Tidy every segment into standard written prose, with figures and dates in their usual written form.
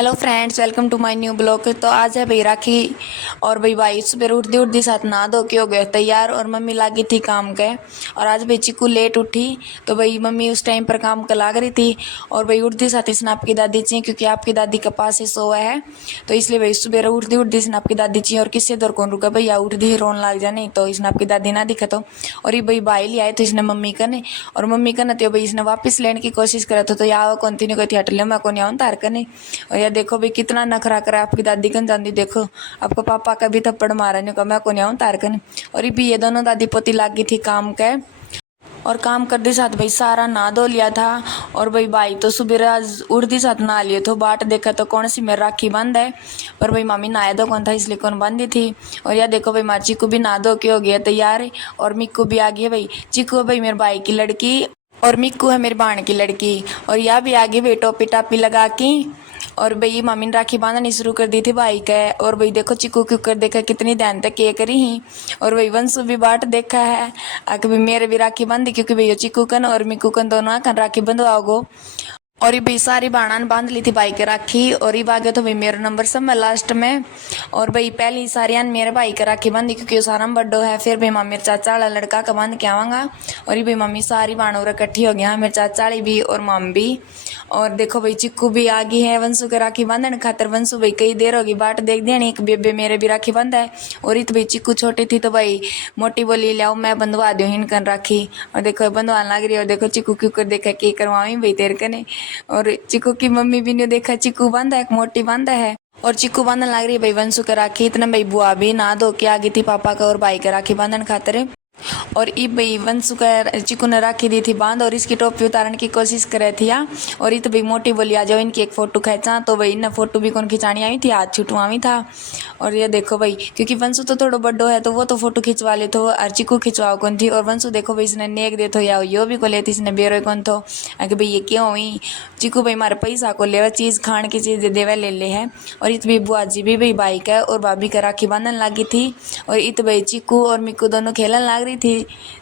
Hello friends, welcome to my new blog. तो आज है भाई राखी और भाई सुबह उठती साथ नहा धो के हो गए तैयार और मम्मी लागी थी काम के। और आज भाई चिक्कू लेट उठी तो भाई मम्मी उस टाइम पर काम कर लाग रही थी। और भाई उठती साथ इसने आपकी दादी चाहिए क्योंकि आपकी दादी के पास ही सोया है, तो इसलिए भाई सुबह उठती इसने आपकी दादी चाहिए। और किससे दर कौन रुका भैया उठती ही रोन लाग जाने, तो इसने आपकी दादी ना दिखा तो। और ये भाई ले आए तो इसने मम्मी कने और मम्मी कने तो भाई इसने वापस लेने की कोशिश करा तो या कौन थी नहीं कहती हट ले मैं कौन आऊँ तार कने। और या देखो भाई कितना नखरा करा आपकी दादी कन जाती, देखो आपको पापा का भी थप्पड़ मारा नहीं कहा मैं को नहीं आऊँ तार कन। और ये दोनों दादी पोती लागी थी काम के और काम करते साथ भाई सारा नहा धो लिया था। और भाई तो सुबह आज उड़ती साथ नहा लिए तो बाट देखा तो कौन सी मेरा राखी बंद है, पर भाई मम्मी नहाया दो कौन था इसलिए कौन बंदी थी। और यह देखो भाई माँ चिक्कू भी नहा धो के हो गया तैयार और मिक्कू भी आ गई है। भाई चिक्कू भाई मेरे भाई की लड़की और मिक्कू है मेरी बहन की लड़की। और यह भी आगे भाई टोपी टापी लगा के और भाई मम्मी ने राखी बांधनी शुरू कर दी थी भाई का। और भाई देखो चिक्कू क्यों कर देखा कितनी ध्यान तक के करी ही। और भाई वंशु भी बाट देखा है आके भी मेरे भी राखी बांधी क्योंकि भैया चिक्कू कन और मिक्कू कन दोनों कन राखी बंधवाओगो। और ये भाई सारी बाणान बांध ली थी भाई के राखी और ये भागे तो भाई मेरा नंबर सब मैं लास्ट में। और भाई पहली सारियान मेरे भाई के राखी बांधी क्योंकि वो सारा बड्डो है। फिर भाई मम्मी चाचा वाला लड़का का बांध के आवांगा। और ये भाई मम्मी सारी बाणों इकट्ठी हो गया मेरे चाचा वाली भी और मम भी। और देखो भाई चिक्कू भी आ गई है वंशु के राखी बांधने खातर। वंशु भाई कई देर होगी बाट देख दिया एक बेबे मेरे भी राखी बांधा है। और इत भाई चिक्कू छोटी थी तो भाई मोटी बोली लियाओ मैं बंधवा दूँ हिनकन राखी। और देखो बंधवान लग रही है और देखो चिक्कू क्यों कर देखा के करवाई भाई तेरे कने। और चिक्कू की मम्मी भी ने देखा चिक्कू बांधा है मोटी बांधा है और चिक्कू बांधने लग रही है भाई वंशु के राखी। इतना भाई बुआ भी नहा धो के आ गई थी पापा का और भाई का राखी बांधन खातर। और ई भाई वंशु का चिक्कू ने राखी दी थी बांध और इसकी टोपी उतारने की कोशिश करे थी। और ये तो भाई मोटी बोली आ जाओ इनकी एक फ़ोटो खींचा तो भाई इन्हें फ़ोटो भी कौन खिंचानी आई थी हाथ छुटवावी था। और ये देखो भाई क्योंकि वंशु तो थोड़ा बड्डो है तो वो तो फोटो खिंचवा ले तो और चिक्कू खिंचवाओ कौन थी। और वंशु देखो भाई इसने नेक दे तो या यो भी को लेती इसने बेरो कौन तो आगे भाई ये क्यों हुई। चिक्कू भाई मारे पैसा को लेवा चीज़ खाने की चीज़ देवे ले है। और इत भी बुआ जी भी भाई का और भाभी का राखी बांधन लगी थी। और इत भाई चिक्कू और मिक्कू दोनों खेलन लग रही थी,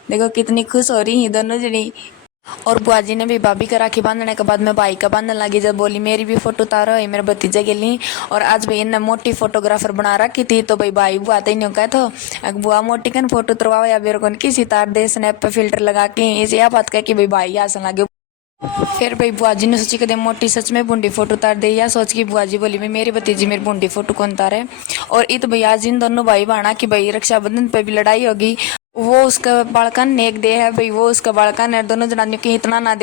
देखो कितनी खुश हो रही है दोनों जनी। और बुआ जी ने भी भाभी का राखी बांधने के बाद में भाई का बांधने लगी जब बोली मेरी भी फोटो उतारो है मेरे भतीजे के लिए। और आज भाई इन्हें मोटी फोटोग्राफर बना रखी थी तो भाई बुआ तो नहीं कहा तो बुआ मोटी कन फोटो उतरवाओ या मेरे को किसी तार दे स्नैप पे फिल्टर लगा के इसे यह बात कह कि भाई हंसने लगे। फिर भाई बुआ जी ने सोची कदे मोटी सच में बूंदी फोटो उतार दे या सोच की बुआ जी बोली भाई मेरी भतीजी मेरी बूंदी फोटो कौन उतारे। और इत भाई आज इन दोनों भाई बहना की भाई रक्षाबंधन पे भी लड़ाई होगी। वो उसका बालकन नेक दे है भाई वो उसका बालकन है दोनों जनानियों की इतना ना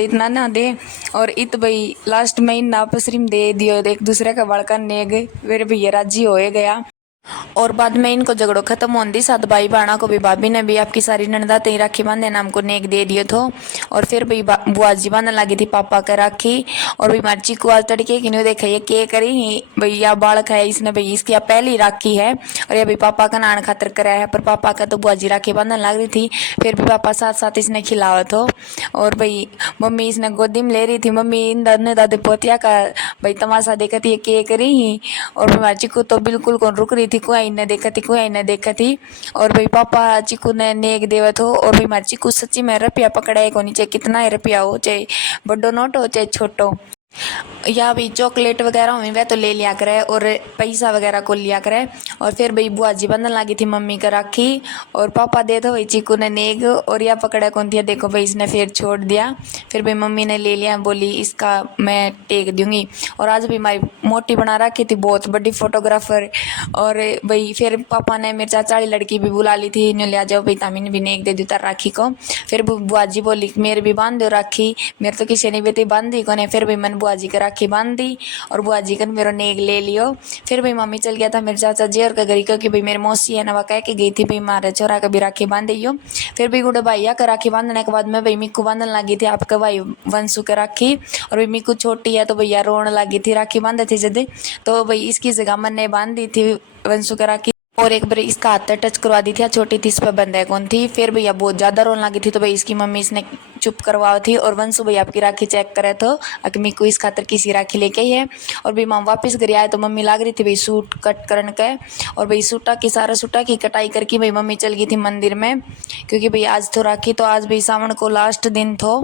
दे। और इत भाई लास्ट में इन नापसरीम दे दियो एक दूसरे का बालकन नेक फिर भैया राजी होए गया। और बाद में इनको झगड़ो खत्म होने साथ भाई बहना को भी भाभी ने भी आपकी सारी नंदा तेरी राखी बांधे नाम को नेक दे दियो थो। और फिर भाई बुआ जी बांधने लगी थी पापा का राखी। और भाई मार्ची को आज तड़के की नहीं देखा ये के करी भैया बालक है इसने भाई इसकी पहली राखी है और ये भाई पापा का नान खातर कराया है पर पापा का तो बुआ जी राखी बांधने लग रही थी। फिर भी पापा साथ साथ इसने खिलावा थो। और भाई मम्मी इसने गोदी में ले रही थी मम्मी इन दादे दादे पोतिया का भाई तमाशा देखती है के करी। और मार्ची को तो बिल्कुल कौन रुक रही थी कोई ने देखा थी। और भाई पापा चिक्कू ने नेक देवा थो। और भाई मारे चिक्कू सच्ची में रुपया पकड़ा है कोनी चाहे कितना ही रुपया हो चाहे बड़ो नोट हो चाहे छोटो या भाई चॉकलेट वगैरह हो वह तो ले लिया करे और पैसा वगैरह को लिया करे। और फिर भाई बुआ जी बंधन लगी थी मम्मी का राखी और पापा दे दो भाई चिक्कू ने नेक और या पकड़ा कौन थी देखो भाई इसने फिर छोड़ दिया। फिर भाई मम्मी ने ले लिया बोली इसका मैं टेक दूंगी। और आज भी हमारी मोटी बना रखी थी बहुत बड़ी फोटोग्राफर। और भाई फिर पापा ने मेरे चाचा वाली लड़की भी बुला ली थी इन्हें ले जाओ भाई तामीन भी नेक दे दी तार राखी को। फिर बुआ जी बोली मेरे भी बांध दो राखी मेरे तो किसी ने भी बांध दी को फिर भाई मैंने बुआ जी की राखी बांध दी और बुआ जी का मेरा नेक ले लियो। फिर भाई मम्मी चल गया था मेरे चाचा जी और का गरी कि भाई मेरी मौसी है ना वह कह के गई थी भाई मारे छोरा का भी राखी बांध दियो। फिर भाई गुड़े भैया का राखी बांधने के बाद में भाई मिक्कू बांधने लगी थी आपका भाई वंशु के राखी। और भाई मिक्कू छोटी है तो भैया रोने लगी थी राखी बांधे थे जद तो भाई इसकी जगह मैंने बांध दी थी वंशु का राखी। और एक बार इसका हाथ टच करवा दी थी छोटी थी इस पर बंद है कौन थी। फिर भैया बहुत ज़्यादा रोने लगी थी तो भाई इसकी मम्मी इसने चुप करवा थी। और वंशु भाई आपकी राखी चेक करे तो अकमी को इस खातर किसी राखी लेके ही है। और भाई माम वापस घर आए तो मम्मी लाग रही थी भाई सूट कट करने के। और भाई सारा सूटा की कटाई करके भाई मम्मी चल गई थी मंदिर में क्योंकि भाई आज तो राखी तो आज भाई सावन को लास्ट दिन थो।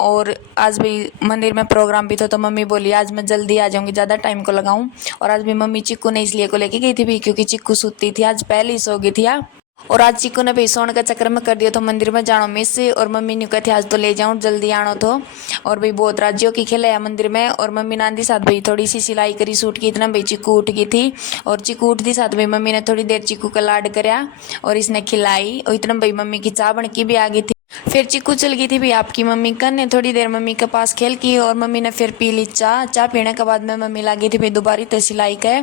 और आज भी मंदिर में प्रोग्राम भी था तो मम्मी बोली आज मैं जल्दी आ जाऊंगी, ज़्यादा टाइम को लगाऊं। और आज भी मम्मी चिक्कू ने इसलिए को लेके गई थी भी क्योंकि चिक्कू सूती थी, आज पहले ही सो गई थी और आज चिक्कू ने भी सोने के चक्कर में कर दिया तो मंदिर में जानो मिस। और मम्मी ने कहा थी आज तो ले जाऊँ जल्दी आनो तो। और भाई बहुत राज्यों की खेला है मंदिर में। और मम्मी नांदी साथ भाई थोड़ी सी सिलाई करी सूट की, इतना भाई चिक्कू उठ गई थी। और चिक्कू उठती साथ भाई मम्मी ने थोड़ी देर चिक्कू का लाड कराया और इसने खिलाई और इतना भाई मम्मी की चाय बन की भी आ गई थी। फिर चिक्कू चल गई थी भाई आपकी मम्मी कन्ने, थोड़ी देर मम्मी के पास खेल की और मम्मी ने फिर पी ली चाय पीने के बाद में मम्मी लगी थी भाई दोबारा तो सिलाई का।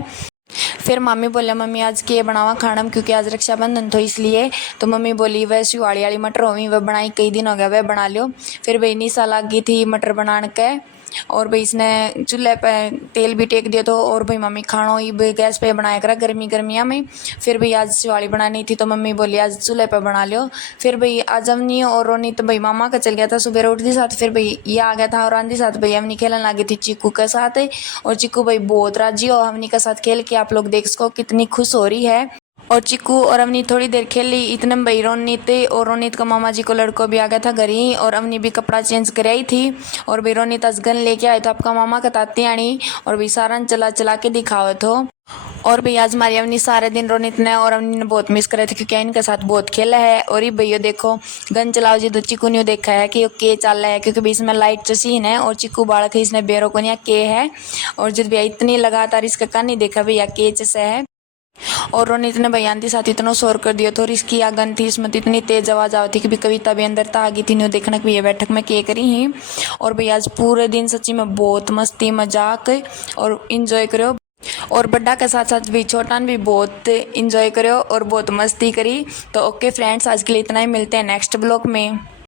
फिर मम्मी बोले मम्मी आज के बनावा खाना क्योंकि आज रक्षाबंधन तो इसलिए। तो मम्मी बोली वह शिवाली वाली मटर होवी वह बनाई कई दिन हो गया वह बना लियो। फिर भाई निशा लग गई थी मटर बनाने के और भाई इसने चूल्हे पे तेल भी टेक दिया तो। और भाई मम्मी खाना ही गैस पे बनाया करा गर्मिया में। फिर भाई आज शिवाली बनानी थी तो मम्मी बोली आज चूल्हे पे बना लियो। फिर भाई आज अवनी और रोनी तो भाई मामा का चल गया था सुबह उठती साथ। फिर भाई ये आ गया था और आंधी साथ भाई अवनी खेलने लगी थी चिक्कू के साथ। और चिक्कू भाई बहुत राजी और अवनी के साथ खेल के आप लोग देख सको कितनी खुश हो रही है। और चिक्कू और अवनी थोड़ी देर खेली इतने में भाई रोनित और रोनित का मामा जी को लड़को भी आ गया था घर ही और अवनी भी कपड़ा चेंज कर आई थी। और भाई रोनित आज गन लेके आए तो आपका मामा का ताती आनी और भाई सारन चला चला के दिखावे तो। और भाई आज हमारी अवनी सारे दिन रोनित ने और अवनी ने बहुत मिस करे थे क्योंकि इनके साथ बहुत खेला है। और ये भैया देखो गन चलाओ जी तो चिक्कू ने देखा है कि के चल रहा है क्योंकि भाई इसमें लाइट चसीन है और चिक्कू बालक है इसने बेरों को नहीं के है। और जब भैया इतनी लगातार इसका कान नहीं देखा भैया के चसे है। और रोनित ने बयान साथ इतना शोर कर दिया था और इसकी आगन थी इसमें इतनी तेज आवाज आती कि भी कविता भी अंदर तक आ गई थी नहीं देखना कि ये बैठक में के करी ही। और भाई आज पूरे दिन सच्ची में बहुत मस्ती मजाक और इंजॉय करो। और बड्डा के साथ साथ भी छोटा भी बहुत इंजॉय करो और बहुत मस्ती करी। तो ओके फ्रेंड्स आज के लिए इतना ही, मिलते हैं नेक्स्ट ब्लॉग में।